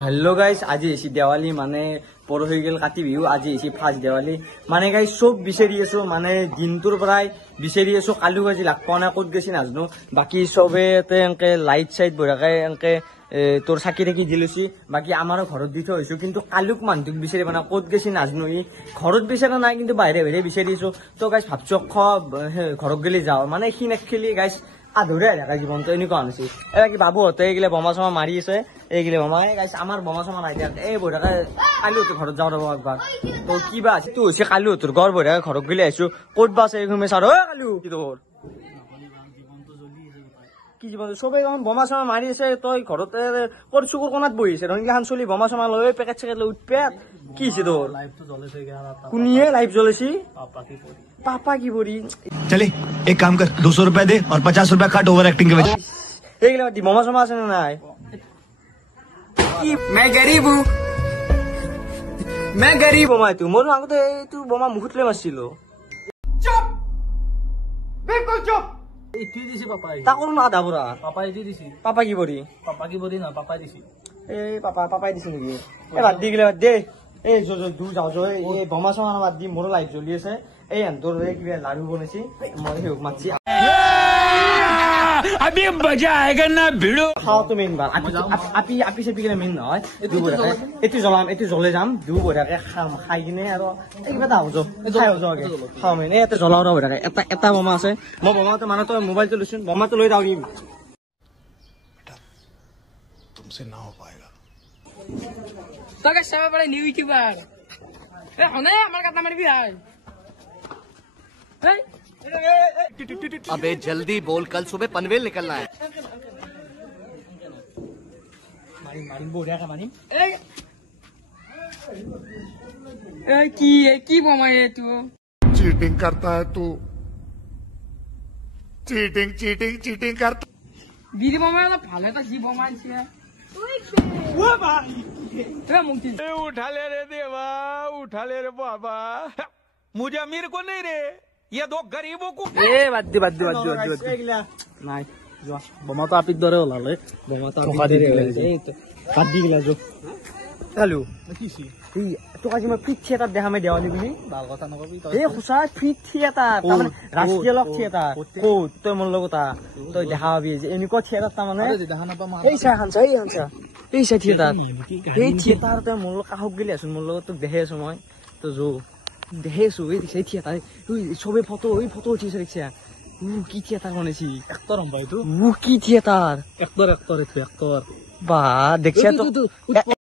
hello guys आज AC Devali माने परहि गेल काति बिहु आज एसी फार्स्ट देवाली माने गाइस सब बिचारि आछो माने दिनटुर प्राय बिचारि आछो कालु गाजी लाग पाना कत गेसि नाजनो बाकी सबे ते एंके लाइट साइट बराके एंके तोर साकी थाकी दिलुसी बाकी आमारो घरत দি থৈছো কিন্তু কালুক মানতুক बिचारि बाना कत गेसि नाजनो इ घरत बिचारा নাই কিন্তু বাইরে বাইরে बिचारि आछो तो गाइस भाबছো घरत गेले जाओ माने খিন একखेলি गाइस আধুরে দেখা জীবন তো এনেকুৱা আনছি এরা কি বাবু হতে এইগিলা বোমা সমা মারি আছে এইগিলা বোমা গাইস আমার বোমা সমা নাই দিয়া এই বইটাকে কালু তো ঘৰত যাও ৰব একবাৰ তো কিবা আছে তুই সে কালু তোৰ ঘৰ বইটাকে ঘৰত গলে আইছো কত বাস এই ঘুমে সার ও কালু কি তোর কি জীবন সবে এখন বোমা সমা মারি আছে তই ঘৰতে কোৰ চুকুৰ কোনাত বহি আছে ৰহিলাখান চলি বোমা সমা লৈ পেকেট চেকেট লৈ উঠপেট কি আছে তোর লাইভ তো জ্বলেছে কোনিয়ে লাইভ জ্বলেছি पापा की बोरी चले एक काम कर 200 रुपए दे और 50 रुपए काट ओवर एक्टिंग के वजह एक दी मोमा सोमा से ना है मैं गरीब हूँ मैं गरीब हूँ तू मोर आगते तू बोमा मुकुटले मारছিলো चुप बिल्कुल चुप इति दिसी पापा ताकोर ना दाबरा पापा इति दिसी पापा की बोरी ना पापा दिसी ए पापा दिसी নেকি এ বাদ দি গলে দে ए जो दू जाओ जो ए बोमा सोमा बाद দি मोर लाइफ জ্বলি আছে এই আন্তর কিবা লাড়ু বনেছি মই হেক মাছি अभी मजा आएगा ना भिड़ो খাও তো মেন বাল আপি সে বিগলে মেন নহয় দুবৰাকে এতি জ্বলে যাম দুবৰাকে খাম খাই কিনে আৰু কিবা এটা হজো খাই হজো আগে খাও মেন এতে জ্বলাও ৰ বৰাকে এটা বোমা আছে মই বোমাটো মানে তো মোবাইলটো লৈছুন বোমাটো লৈ যাও দিম तुमसे ना हो पाएगा तो का सब बड़े न्यू यूट्यूबर ए हने আমার কথা মারবি আই अबे जल्दी बोल कल सुबह पनवेल निकलना है मारी बोरिया का मारी ए की बमाए तू चीटिंग करता है तू चीटिंग करता বিড়ি বমায় তো ভালো তো জি বমাইছে ও ভাই এ মুক্তি उठा ले रे देवा उठा ले रे बाबा मुझे अमीर को नहीं रे ये दो गरीबों को এ বাদ দি এইগিলা নাই যোৱা বোমা তো আপিৰ দৰে ওলালে বোমা তো আপিৰ দৰে ওলালে এই তো বাদ দি গিলা যো কালু কিছি এই তো আজি মই ফ্রি থিয়েটার দেখা মে দেৱালি বুলি ভাল কথা নকবি তই এই খুচা ফ্ৰি থিয়েটাৰ তাৰমানে ৰাষ্ট্ৰীয় লক থিয়েটাৰ ক'ত তই মোৰ লগত তই দেখা পাবি যে এনেকুৱা থিয়েটাৰ তাৰমানে দেখা নাপাম এই হানছা এই থিয়েটাৰ এই থিয়েটাৰ তই মোৰ লগত কাহক গলি আছো মোৰ লগত তোক দেখে আছো মই তো যো দেখে আছো এই থিয়েটার সবে ফটো উঠিছে দেখছা কি থিয়েটার বনেছি এক্টর হম ভাই তো কি থিয়েটার এক্টর বা দেখছা তো